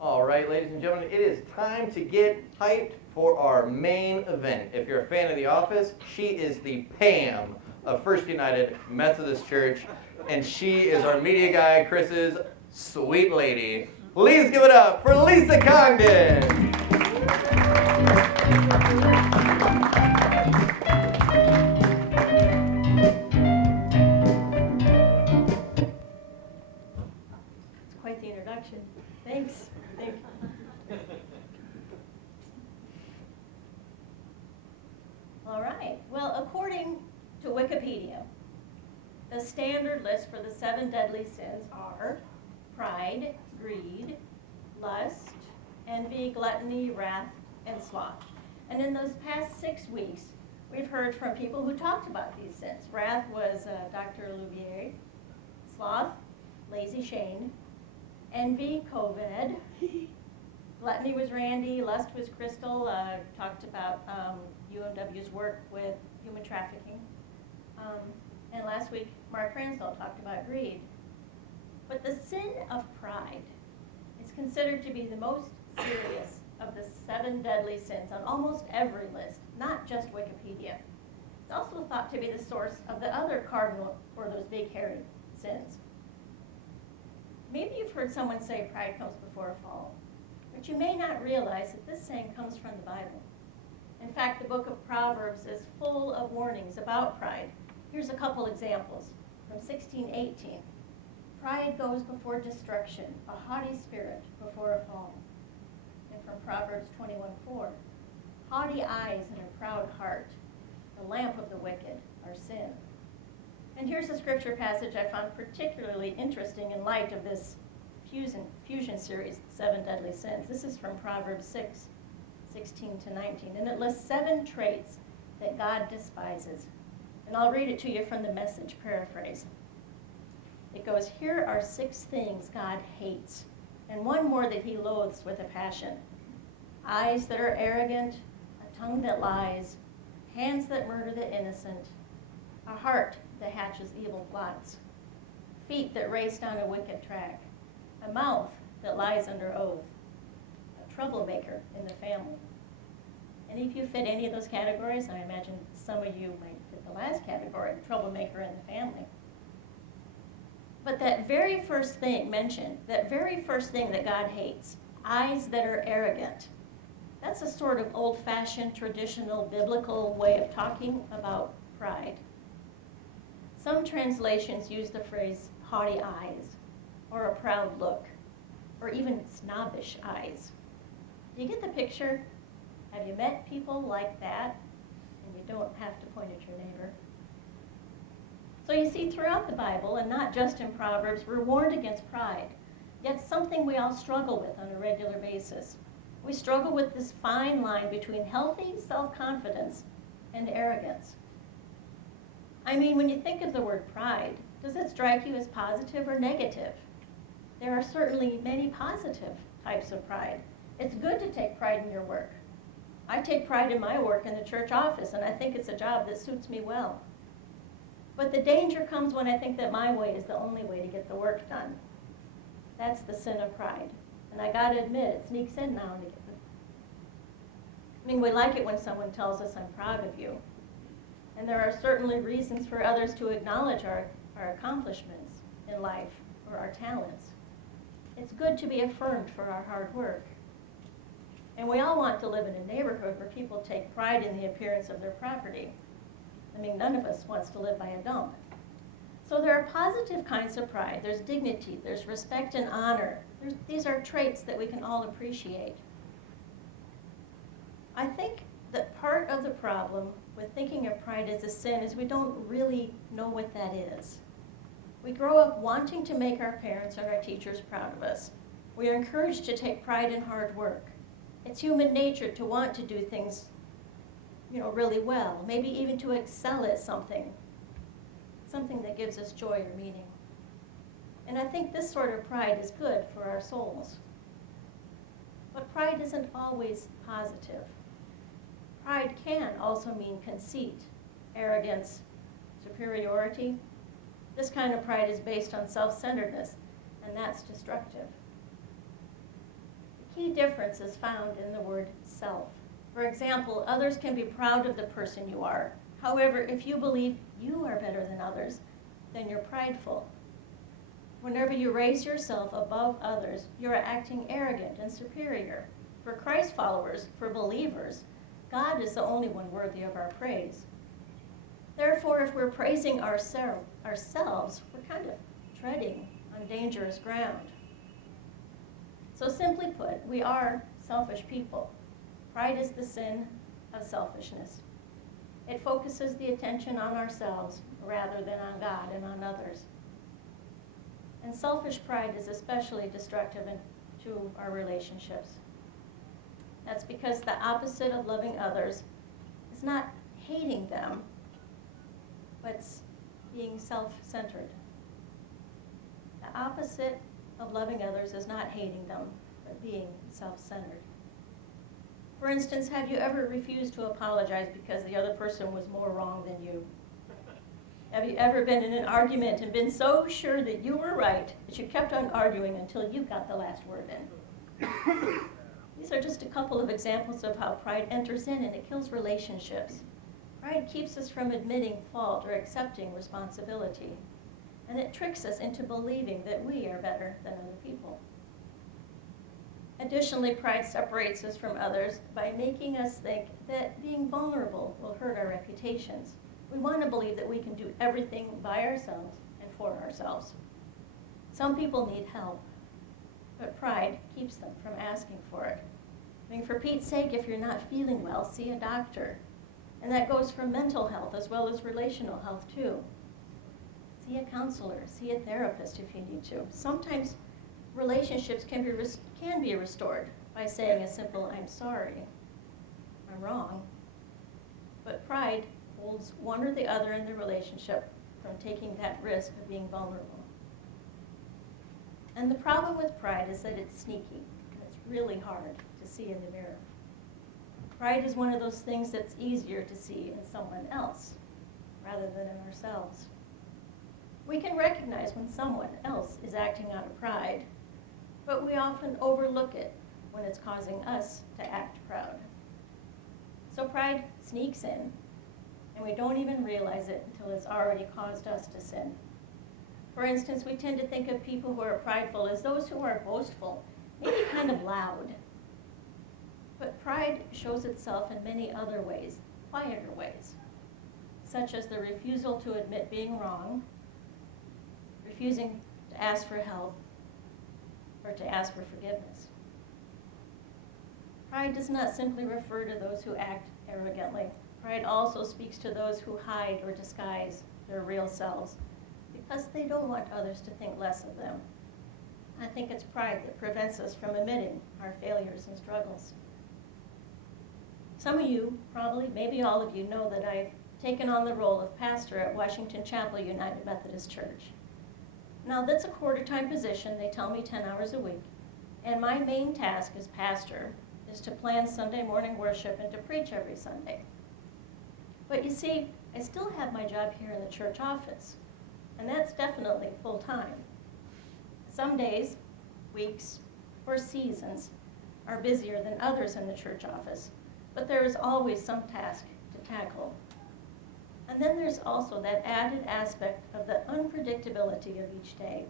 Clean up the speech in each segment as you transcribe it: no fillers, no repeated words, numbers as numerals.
All right, ladies and gentlemen, it is time to get hyped for our main event. If you're a fan of The Office, she is the Pam of First United Methodist Church, and she is our media guy, Chris's sweet lady. Please give it up for Lisa Congdon. It's quite the introduction. Thanks. All right. Well, according to Wikipedia, the standard list for the 7 deadly sins are pride, greed, lust, envy, gluttony, wrath, and sloth. And in those past 6 weeks, we've heard from people who talked about these sins. Wrath was Dr. Louvier, sloth, Lazy Shane, envy, COVID, gluttony was Randy, lust was Crystal, talked about UMW's work with human trafficking. And last week, Mark Ransdell talked about greed. But the sin of pride is considered to be the most serious of the 7 deadly sins on almost every list, not just Wikipedia. It's also thought to be the source of the other cardinal, or those big hairy sins. Maybe you've heard someone say pride comes before a fall, but you may not realize that this saying comes from the Bible. In fact, the book of Proverbs is full of warnings about pride. Here's a couple examples from 16:18. Pride goes before destruction, a haughty spirit before a fall. And from Proverbs 21:4, haughty eyes and a proud heart, the lamp of the wicked are sin. And here's a scripture passage I found particularly interesting in light of this fusion series, 7 Deadly Sins. This is from Proverbs 6:16-19, and it lists 7 traits that God despises. And I'll read it to you from the Message paraphrase. It goes, here are 6 things God hates, and one more that he loathes with a passion. Eyes that are arrogant, a tongue that lies, hands that murder the innocent, a heart that hatches evil plots, feet that race down a wicked track, a mouth that lies under oath, a troublemaker in the family. Any of you fit any of those categories? I imagine some of you might fit the last category, troublemaker in the family. But that very first thing mentioned, that very first thing that God hates, eyes that are arrogant, that's a sort of old-fashioned, traditional, biblical way of talking about pride. Some translations use the phrase haughty eyes, or a proud look, or even snobbish eyes. Do you get the picture? Have you met people like that? And you don't have to point at your neighbor. So you see, throughout the Bible, and not just in Proverbs, we're warned against pride. Yet it's something we all struggle with on a regular basis. We struggle with this fine line between healthy self-confidence and arrogance. I mean, when you think of the word pride, does it strike you as positive or negative? There are certainly many positive types of pride. It's good to take pride in your work. I take pride in my work in the church office, and I think it's a job that suits me well. But the danger comes when I think that my way is the only way to get the work done. That's the sin of pride. And I gotta admit, it sneaks in now and again. I mean, we like it when someone tells us, I'm proud of you. And there are certainly reasons for others to acknowledge our accomplishments in life or our talents. It's good to be affirmed for our hard work. And we all want to live in a neighborhood where people take pride in the appearance of their property. I mean, none of us wants to live by a dump. So there are positive kinds of pride. There's dignity, there's respect and honor. These are traits that we can all appreciate. I think that part of the problem with thinking of pride as a sin is we don't really know what that is. We grow up wanting to make our parents and our teachers proud of us. We are encouraged to take pride in hard work. It's human nature to want to do things, really well, maybe even to excel at something that gives us joy or meaning. And I think this sort of pride is good for our souls. But pride isn't always positive. Pride can also mean conceit, arrogance, superiority. This kind of pride is based on self-centeredness, and that's destructive. difference is found in the word self. For example, others can be proud of the person you are. However, if you believe you are better than others, then you're prideful. Whenever you raise yourself above others, you're acting arrogant and superior. For Christ followers, for believers, God is the only one worthy of our praise. Therefore, if we're praising ourselves, we're kind of treading on dangerous ground. So simply put, we are selfish people. Pride is the sin of selfishness. It focuses the attention on ourselves rather than on God and on others. And selfish pride is especially destructive to our relationships. That's because the opposite of loving others is not hating them, but it's being self-centered. The opposite of loving others is not hating them, but being self-centered. For instance, have you ever refused to apologize because the other person was more wrong than you? Have you ever been in an argument and been so sure that you were right that you kept on arguing until you got the last word in? These are just a couple of examples of how pride enters in and it kills relationships. Pride keeps us from admitting fault or accepting responsibility. And it tricks us into believing that we are better than other people. Additionally, pride separates us from others by making us think that being vulnerable will hurt our reputations. We want to believe that we can do everything by ourselves and for ourselves. Some people need help, but pride keeps them from asking for it. I mean, for Pete's sake, if you're not feeling well, see a doctor. And that goes for mental health as well as relational health too. See a counselor, see a therapist if you need to. Sometimes relationships can be restored by saying a simple, "I'm sorry, I'm wrong." But pride holds one or the other in the relationship from taking that risk of being vulnerable. And the problem with pride is that it's sneaky, and it's really hard to see in the mirror. Pride is one of those things that's easier to see in someone else rather than in ourselves. We can recognize when someone else is acting out of pride, but we often overlook it when it's causing us to act proud. So pride sneaks in, and we don't even realize it until it's already caused us to sin. For instance, we tend to think of people who are prideful as those who are boastful, maybe kind of loud. But pride shows itself in many other ways, quieter ways, such as the refusal to admit being wrong, refusing to ask for help, or to ask for forgiveness. Pride does not simply refer to those who act arrogantly. Pride also speaks to those who hide or disguise their real selves because they don't want others to think less of them. I think it's pride that prevents us from admitting our failures and struggles. Some of you, probably, maybe all of you, know that I've taken on the role of pastor at Washington Chapel United Methodist Church. Now, that's a quarter-time position. They tell me 10 hours a week. And my main task as pastor is to plan Sunday morning worship and to preach every Sunday. But you see, I still have my job here in the church office, and that's definitely full-time. Some days, weeks, or seasons are busier than others in the church office, but there is always some task to tackle. And then there's also that added aspect of the unpredictability of each day.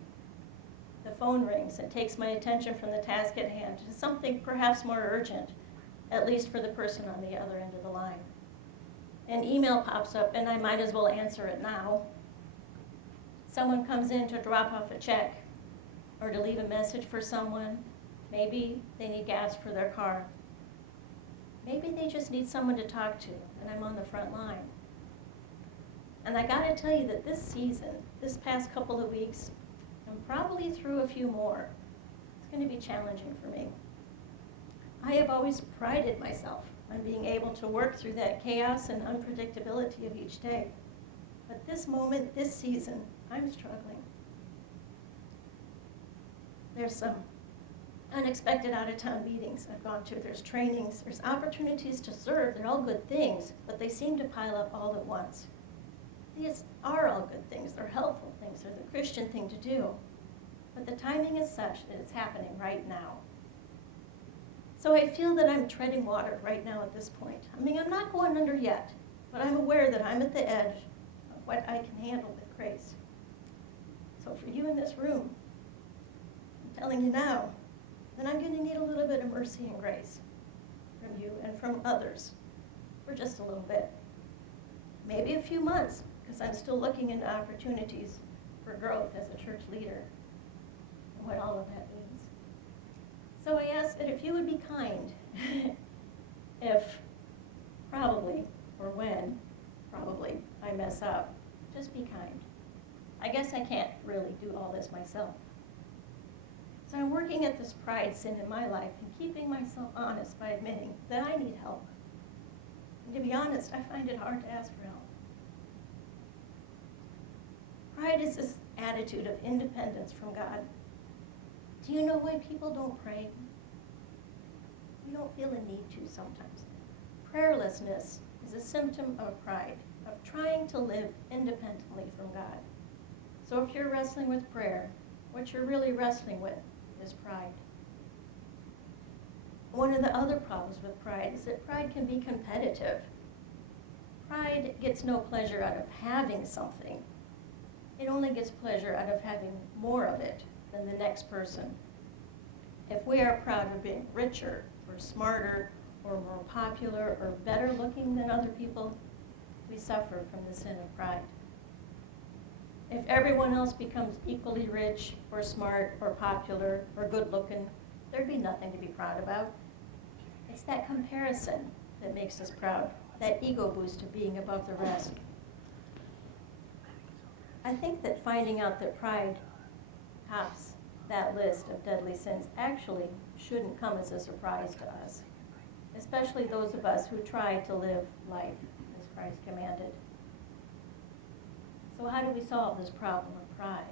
The phone rings and takes my attention from the task at hand to something perhaps more urgent, at least for the person on the other end of the line. An email pops up and I might as well answer it now. Someone comes in to drop off a check or to leave a message for someone. Maybe they need gas for their car. Maybe they just need someone to talk to, and I'm on the front line. And I gotta tell you that this season, this past couple of weeks, and probably through a few more, it's gonna be challenging for me. I have always prided myself on being able to work through that chaos and unpredictability of each day. But this moment, this season, I'm struggling. There's some unexpected out-of-town meetings I've gone to. There's trainings, there's opportunities to serve. They're all good things, but they seem to pile up all at once. These are all good things. They're helpful things. They're the Christian thing to do. But the timing is such that it's happening right now. So I feel that I'm treading water right now at this point. I mean, I'm not going under yet, but I'm aware that I'm at the edge of what I can handle with grace. So for you in this room, I'm telling you now that I'm going to need a little bit of mercy and grace from you and from others for just a little bit. Maybe a few months, because I'm still looking into opportunities for growth as a church leader and what all of that means. So I ask that if you would be kind, if probably, or when, probably, I mess up, just be kind. I guess I can't really do all this myself. So I'm working at this pride sin in my life and keeping myself honest by admitting that I need help. And to be honest, I find it hard to ask for help. Pride is this attitude of independence from God. Do you know why people don't pray? We don't feel a need to sometimes. Prayerlessness is a symptom of pride, of trying to live independently from God. So if you're wrestling with prayer, what you're really wrestling with is pride. One of the other problems with pride is that pride can be competitive. Pride gets no pleasure out of having something. It only gets pleasure out of having more of it than the next person. If we are proud of being richer or smarter or more popular or better looking than other people, we suffer from the sin of pride. If everyone else becomes equally rich or smart or popular or good looking, there'd be nothing to be proud about. It's that comparison that makes us proud, that ego boost of being above the rest. I think that finding out that pride tops that list of deadly sins actually shouldn't come as a surprise to us, especially those of us who try to live life as Christ commanded. So how do we solve this problem of pride?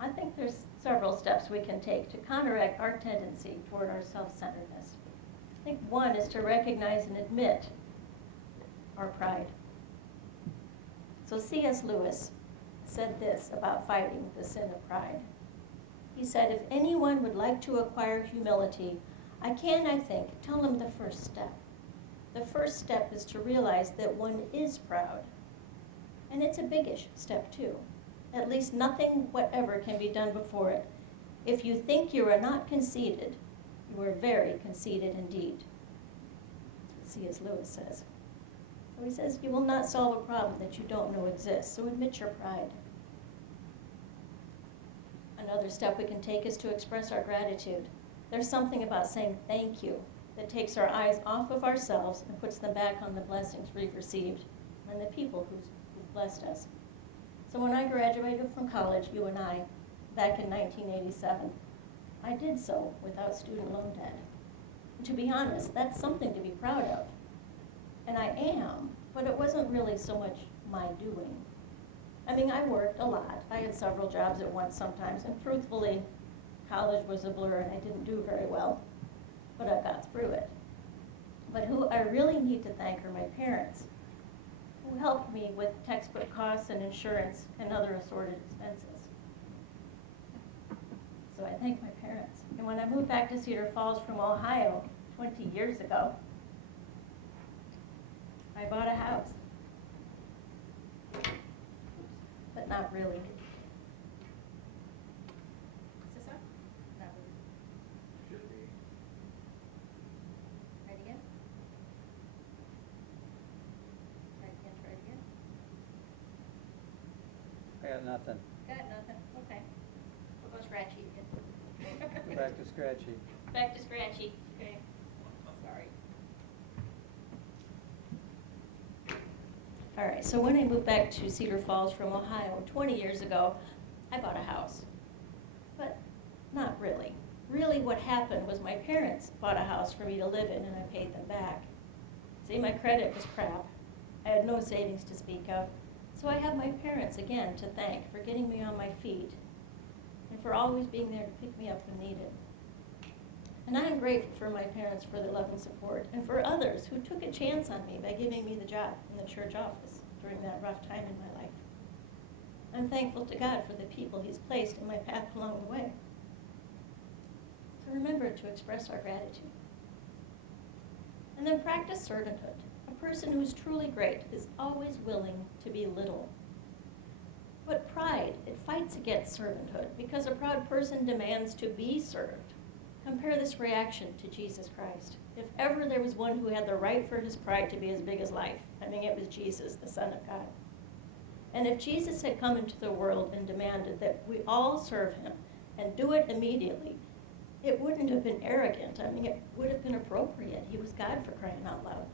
I think there's several steps we can take to counteract our tendency toward our self-centeredness. I think one is to recognize and admit our pride. So C.S. Lewis said this about fighting the sin of pride. He said, if anyone would like to acquire humility, I think, tell them the first step. The first step is to realize that one is proud. And it's a biggish step too. At least nothing whatever can be done before it. If you think you are not conceited, you are very conceited indeed. That's what C.S. Lewis says. So he says, you will not solve a problem that you don't know exists, so admit your pride. Another step we can take is to express our gratitude. There's something about saying thank you that takes our eyes off of ourselves and puts them back on the blessings we've received and the people who've blessed us. So when I graduated from college, you and I, back in 1987, I did so without student loan debt. And to be honest, that's something to be proud of. And I am, but it wasn't really so much my doing. I mean, I worked a lot. I had several jobs at once sometimes, and truthfully, college was a blur and I didn't do very well, but I got through it. But who I really need to thank are my parents, who helped me with textbook costs and insurance and other assorted expenses. So I thank my parents. And when I moved back to Cedar Falls from Ohio 20 years ago, I bought a house. But not really. Is this on? Not really. Should be. Try it again. Try it again, try it again. I got nothing. Got nothing, okay. We'll go scratchy again. Back to scratchy. Back to scratchy, okay. Sorry. All right, so when I moved back to Cedar Falls from Ohio 20 years ago, I bought a house. But not really. Really what happened was my parents bought a house for me to live in and I paid them back. See, my credit was crap. I had no savings to speak of. So I have my parents again to thank for getting me on my feet and for always being there to pick me up when needed. And I am grateful for my parents for their love and support, and for others who took a chance on me by giving me the job in the church office during that rough time in my life. I'm thankful to God for the people He's placed in my path along the way. So remember to express our gratitude. And then practice servanthood. A person who's truly great is always willing to be little. But pride, it fights against servanthood because a proud person demands to be served. Compare this reaction to Jesus Christ. If ever there was one who had the right for his pride to be as big as life, it was Jesus, the Son of God. And if Jesus had come into the world and demanded that we all serve him and do it immediately, it wouldn't have been arrogant. It would have been appropriate. He was God, for crying out loud.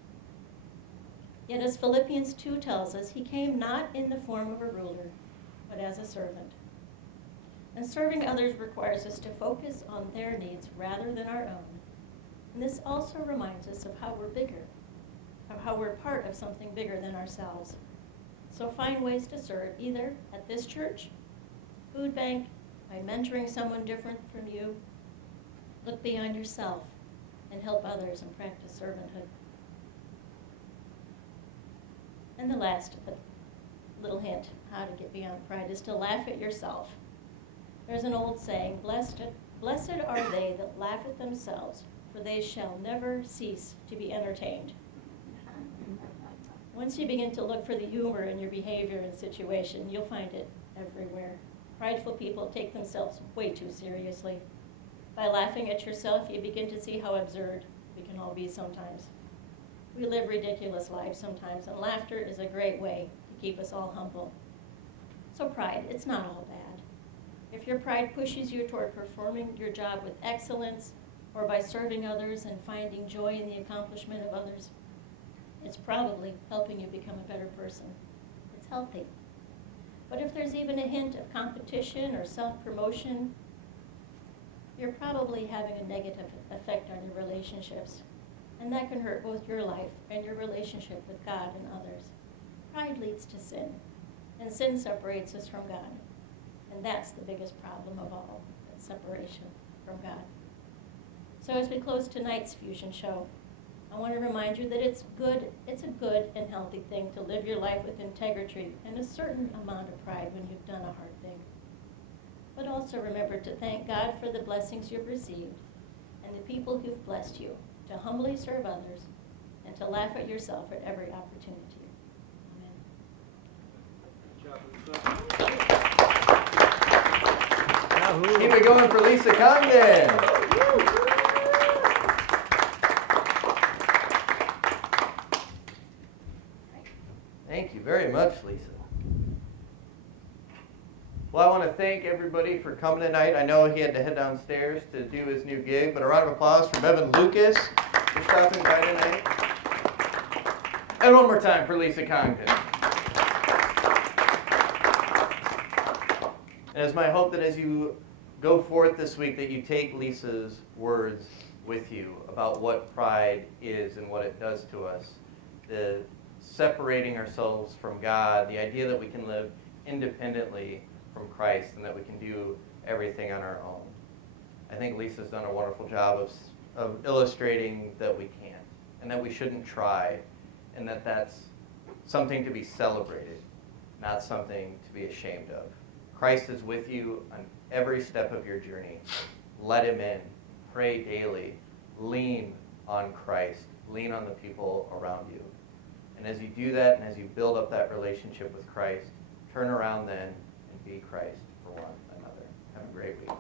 Yet as Philippians 2 tells us, he came not in the form of a ruler, but as a servant. And serving others requires us to focus on their needs rather than our own. And this also reminds us of how we're bigger, of how we're part of something bigger than ourselves. So find ways to serve, either at this church, food bank, by mentoring someone different from you. Look beyond yourself and help others and practice servanthood. And the last little hint how to get beyond pride is to laugh at yourself. There's an old saying, blessed are they that laugh at themselves, for they shall never cease to be entertained. Once you begin to look for the humor in your behavior and situation, you'll find it everywhere. Prideful people take themselves way too seriously. By laughing at yourself, you begin to see how absurd we can all be sometimes. We live ridiculous lives sometimes, and laughter is a great way to keep us all humble. So pride, it's not all bad. If your pride pushes you toward performing your job with excellence, or by serving others and finding joy in the accomplishment of others, it's probably helping you become a better person. It's healthy. But if there's even a hint of competition or self-promotion, you're probably having a negative effect on your relationships. And that can hurt both your life and your relationship with God and others. Pride leads to sin, and sin separates us from God. And that's the biggest problem of all, that separation from God. So as we close tonight's Fusion Show, I want to remind you that it's a good and healthy thing to live your life with integrity and a certain amount of pride when you've done a hard thing. But also remember to thank God for the blessings you've received and the people who've blessed you, to humbly serve others, and to laugh at yourself at every opportunity. Amen. Keep it going for Lisa Congdon. Thank you very much, Lisa. Well, I want to thank everybody for coming tonight. I know he had to head downstairs to do his new gig, but a round of applause for Bevan Lucas for stopping by tonight. And one more time for Lisa Congdon. And it's my hope that as you go forth this week that you take Lisa's words with you about what pride is and what it does to us. The separating ourselves from God, the idea that we can live independently from Christ and that we can do everything on our own. I think Lisa's done a wonderful job of illustrating that we can't and that we shouldn't try and that that's something to be celebrated, not something to be ashamed of. Christ is with you on every step of your journey. Let him in. Pray daily. Lean on Christ. Lean on the people around you. And as you do that and as you build up that relationship with Christ, turn around then and be Christ for one another. Have a great week.